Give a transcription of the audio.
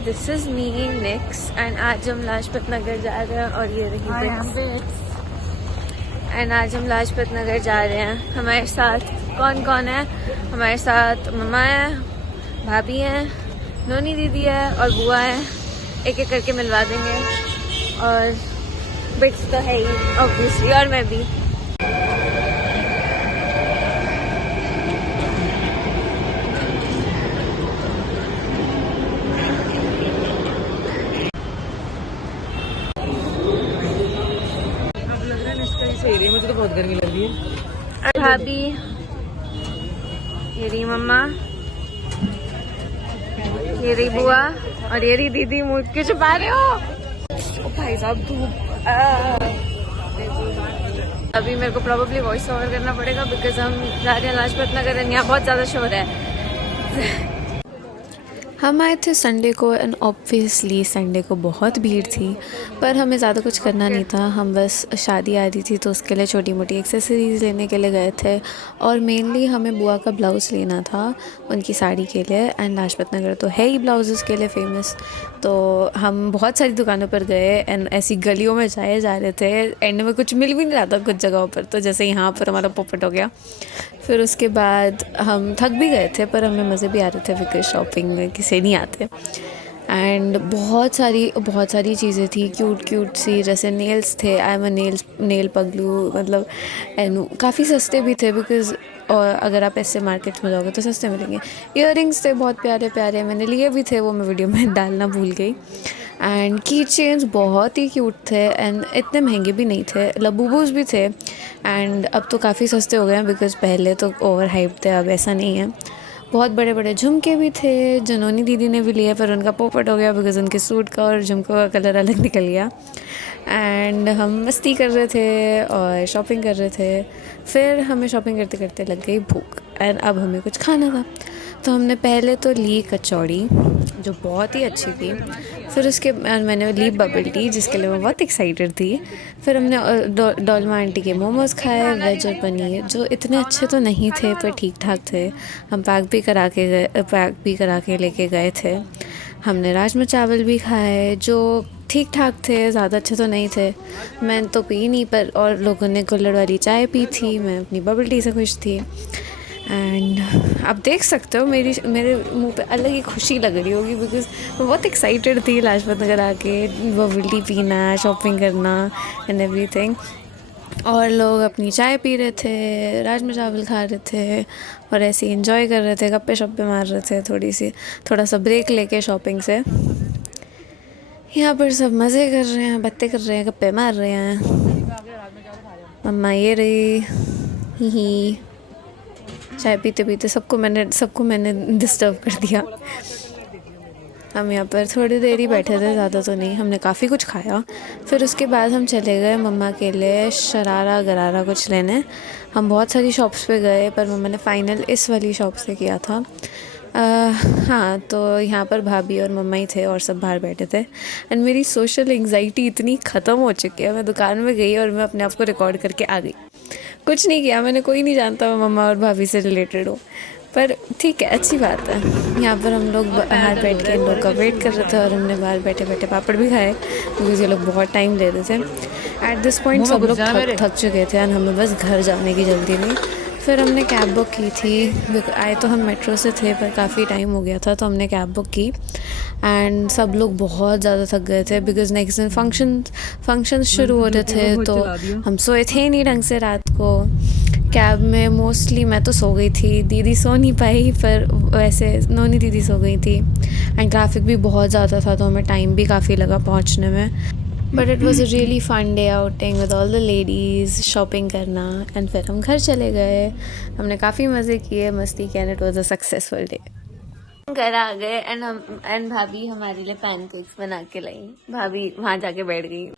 This is me next and आज हम लाजपत नगर जा रहे हैं और ये रही एंड आज हम लाजपत नगर जा रहे हैं। हमारे साथ कौन कौन है? हमारे साथ मम्मा है, भाभी हैं, नोनी दीदी है और बुआ है। एक एक करके मिलवा देंगे और बिट्स तो है ही ऑब्वियसली, और मैं भी। मुझे तो बहुत गर्मी लग रही है। भाभी, ये रही मम्मा, ये रही बुआ और ये रही दीदी। मुझ क्यों छुपा रहे हो? ओ भाई साहब धूप। अभी मेरे को प्रॉब्ली वॉइस ओवर करना पड़ेगा बिकॉज हम जा रहे हैं लाजपत नगर एंड यहाँ बहुत ज़्यादा शोर है। हम आए थे संडे को एंड ऑब्वियसली संडे को बहुत भीड़ थी, पर हमें ज़्यादा कुछ करना नहीं था। हम बस शादी आ रही थी तो उसके लिए छोटी मोटी एक्सेसरीज़ लेने के लिए गए थे और मेनली हमें बुआ का ब्लाउज़ लेना था उनकी साड़ी के लिए। एंड लाजपत नगर तो है ही ब्लाउज़ के लिए फेमस, तो हम बहुत सारी दुकानों पर गए एंड ऐसी गलियों में जाए जा रहे थे। एंड में कुछ मिल भी नहीं रहा था कुछ जगहों पर, तो जैसे यहाँ पर हमारा पोपट हो गया। फिर उसके बाद हम थक भी गए थे पर हमें मज़े भी आ रहे थे बिकॉज शॉपिंग में किसे नहीं आते। एंड बहुत सारी चीज़ें थी क्यूट क्यूट सी, जैसे नेल्स थे। आई एम अ नेल पगलू, मतलब एंड काफ़ी सस्ते भी थे बिकॉज और अगर आप ऐसे मार्केट में जाओगे तो सस्ते मिलेंगे। इयररिंग्स थे बहुत प्यारे प्यारे, मैंने लिए भी थे, वो मैं वीडियो में डालना भूल गई। एंड की चेन्स बहुत ही क्यूट थे एंड इतने महंगे भी नहीं थे। लबूबूज भी थे एंड अब तो काफ़ी सस्ते हो गए हैं बिकॉज़ पहले तो ओवर हाइप थे, अब ऐसा नहीं है। बहुत बड़े बड़े झुमके भी थे, जनोनी दीदी ने भी लिए पर उनका पोपट हो गया बिकॉज़ उनके सूट का और झुमकों का कलर अलग निकल गया। एंड हम मस्ती कर रहे थे और शॉपिंग कर रहे थे। फिर हमें शॉपिंग करते करते लग गई भूख एंड अब हमें कुछ खाना था, तो हमने पहले तो ली कचौड़ी जो बहुत ही अच्छी थी। फिर उसके बाद मैंने ली बबल टी जिसके लिए मैं बहुत एक्साइटेड थी। फिर हमने डोलमा आंटी के मोमोज़ खाए, वेज और पनीर, जो इतने अच्छे तो नहीं थे पर ठीक ठाक थे। हम पैक भी करा के लेके गए थे। हमने राजमा चावल भी खाए जो ठीक ठाक थे, ज़्यादा अच्छे तो नहीं थे। मैं तो पी नहीं, पर और लोगों ने कुल्हड़ वाली चाय पी थी, मैं अपनी बबल टी से खुश थी। एंड आप देख सकते हो मेरे मुंह पे अलग ही खुशी लग रही होगी बिकॉज़ मैं बहुत एक्साइटेड थी लाजपत नगर आके बबल टी पीना, शॉपिंग करना एंड एवरीथिंग। और लोग अपनी चाय पी रहे थे, राजमा चावल खा रहे थे और ऐसे ही इंजॉय कर रहे थे, गप्पे शप्पे मार रहे थे, थोड़ा सा ब्रेक लेके शॉपिंग से। यहाँ पर सब मज़े कर रहे हैं, बातें कर रहे हैं, गप्पे मार रहे हैं। मम्मा ये रही ही चाय पीते पीते सबको मैंने डिस्टर्ब कर दिया। हम यहाँ पर थोड़ी देर ही बैठे थे, ज़्यादा तो नहीं। हमने काफ़ी कुछ खाया। फिर उसके बाद हम चले गए मम्मा के लिए शरारा गरारा कुछ लेने। हम बहुत सारी शॉप्स पे गए पर मम्मा ने फ़ाइनल इस वाली शॉप से किया था। हाँ, तो यहाँ पर भाभी और मम्मा ही थे और सब बाहर बैठे थे एंड मेरी सोशल एंग्जाइटी इतनी ख़त्म हो चुकी है। मैं दुकान में गई और मैं अपने आप को रिकॉर्ड करके आ गई। कुछ नहीं किया मैंने, कोई नहीं जानता मैं मम्मा और भाभी से रिलेटेड हूँ, पर ठीक है, अच्छी बात है। यहाँ पर हम लोग बाहर बैठ के इन लोग का वेट कर रहे थे और हमने बाहर बैठे बैठे पापड़ भी खाए बिकॉज़ ये लोग बहुत टाइम ले रहे थे। एट दिस पॉइंट सब लोग थक चुके थे एंड हमें बस घर जाने की जल्दी नहीं। फिर हमने कैब बुक की थी, आए तो हम मेट्रो से थे पर काफ़ी टाइम हो गया था, तो हमने कैब बुक की। एंड सब लोग बहुत ज़्यादा थक गए थे बिकॉज़ नेक्स्ट दिन फंक्शन शुरू हो रहे थे, तो हम सोए थे नहीं ढंग से रात को। कैब में मोस्टली मैं तो सो गई थी, दीदी सो नहीं पाई, पर वैसे नोनी दीदी सो गई थी। एंड ट्रैफिक भी बहुत ज़्यादा था तो हमें टाइम भी काफ़ी लगा पहुंचने में। But it was a really fun day outing with all the ladies, shopping करना एंड फिर हम घर चले गए। हमने काफ़ी मज़े किए, मस्ती किया and it was a successful day. घर आ गए एंड भाभी हमारे लिए पैनकेक्स बना के लाई। भाभी वहाँ जाके बैठ गई।